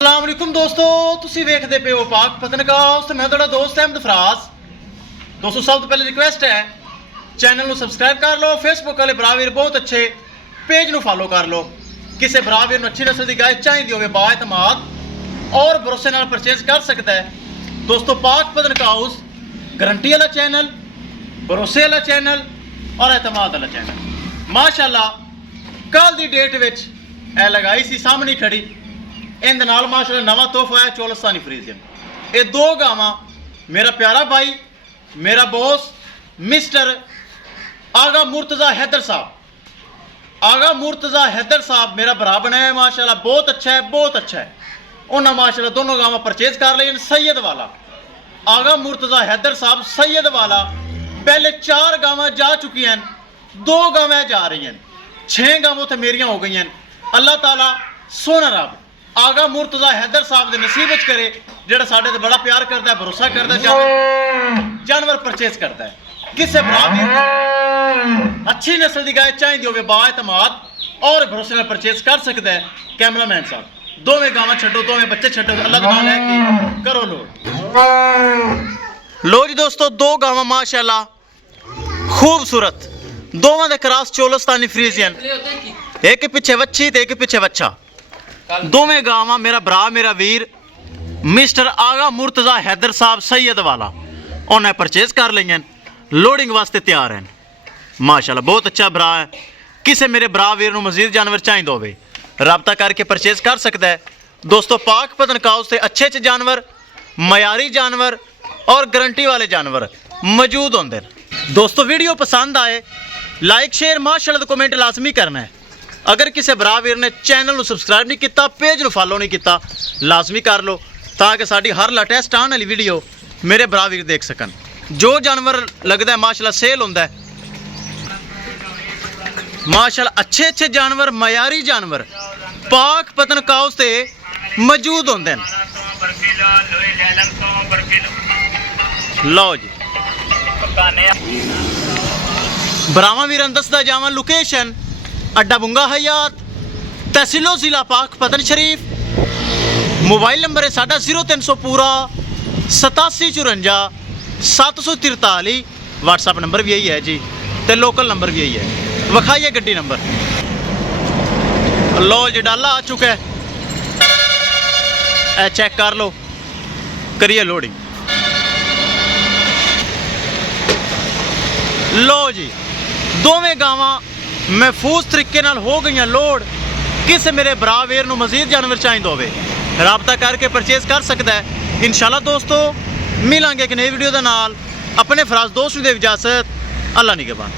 अस्सलाम वालेकुम दोस्तों, तुसी वेखदे पे हो पाक पतनकाउस ते मैं तुहाडा दोस्त अहमद फराज। दोस्तों सब तो पहले रिक्वेस्ट है चैनल ਨੂੰ सब्सक्राइब कर लो, फेसबुक वाले भरा वीर बहुत अच्छे पेज ਨੂੰ फॉलो कर लो। किसी भरा वीर ਨੂੰ अच्छी नस्ल की गाय चाहिए होवे बाएतमाद और भरोसे नाल परचेज कर सकता है। दोस्तों पाक पतनकाउस गारंटी वाला चैनल, भरोसे वाला चैनल और एतमाद वाला चैनल। माशाअल्लाह कल दी डेट विच ए लगाई सी सामने खड़ी इंद नाल माशाअल्लाह नवा तोहफा है चोलस्तानी फ्रीजियन। ये दो गावां मेरा प्यारा भाई मेरा बॉस मिस्टर आगा मुर्तज़ा हैदर साहब, आगा मुर्तज़ा हैदर साहब मेरा भरा बनाया है माशाअल्लाह, बहुत अच्छा है, बहुत अच्छा है। उन्होंने माशाअल्लाह दोनों गावां परचेज कर ली। सैयद वाला आगा मुर्तज़ा हैदर साहब सैयद वाला पहले 4 गावां जा चुकी हैं, 2 गावां जा रही हैं, 6 गावां तो मेरियां हो गई हैं। अल्लाह ताला सोना रब आगा मुर्तज़ा हैदर साहब के नसीब विच करे जेड़ा साडे ते बड़ा प्यार करता है, भरोसा करता है, जानवर परचेज करता है। किसी भरा भी अच्छी नस्ल की गाय चाहिए होवे बाएतमाद और भरोसे नाल परचेज कर सकता है। कैमरामैन साहब दोवें गावां छड्डो, दोवें बच्चे छड्डो, अल्लाह दा नाम लेके करो लो जी। दोस्तों 2 गावां माशाअल्लाह खूबसूरत, दोवां दे क्रॉस चोलस्तानी फ्रीजियन, एक पिछे वच्छी ते एक पिछे वच्छा। दोवें गावां मेरा भरा मेरा वीर मिस्टर आगा मुर्तज़ा हैदर साहब सैयद वाला उन्हें परचेज कर ली, लोडिंग वास्ते तैयार हैं। माशाल्लाह बहुत अच्छा भरा है। किसी मेरे भरा वीर को मजीद जानवर चाहिए होवे रब्ता करके परचेज कर सकता है। दोस्तों पाक पतनकाउस से अच्छे अच्छे जानवर, मयारी जानवर और गारंटी वाले जानवर मौजूद होंगे। दोस्तों वीडियो पसंद आए लाइक शेयर माशाल्लाह तो कमेंट लाजमी करना है। अगर किसी भरा वीर ने चैनल को सब्सक्राइब नहीं किया, पेज को फॉलो नहीं किया, लाजमी कर लो ताकि साड़ी हर लेटेस्ट आने वाली वीडियो मेरे भरा वीर देख सकन। जो जानवर लगता है माशाल्लाह सेल होंदा है, माशाल्लाह अच्छे अच्छे जानवर मयारी जानवर पाक पतनकाउस से मौजूद होंगे। लो जी भरावां वीरां दसदा जावां लोकेशन अड्डा बुंगा हयात तहसीलो जिला पाक पतन शरीफ। मोबाइल नंबर है साडा 0300 पूरा 8754 743। व्हाट्सअप नंबर भी यही है जी, तो लोकल नंबर भी यही है। विखाइए गड्डी नंबर। लो जी डाला आ चुका है, ए चेक कर लो, करिए लोडिंग। लो जी दोवें गावां महफूज तरीके नाल हो गई लोड। किसी मेरे भरा वीर को मजीद जानवर चाहिए होवे राबता करके परचेज कर सकता है। इंशाल्लाह दोस्तों मिलांगे एक नई वीडियो के नाल। अपने फराज दोस्त दे इजाजत, अल्लाह निगहबान।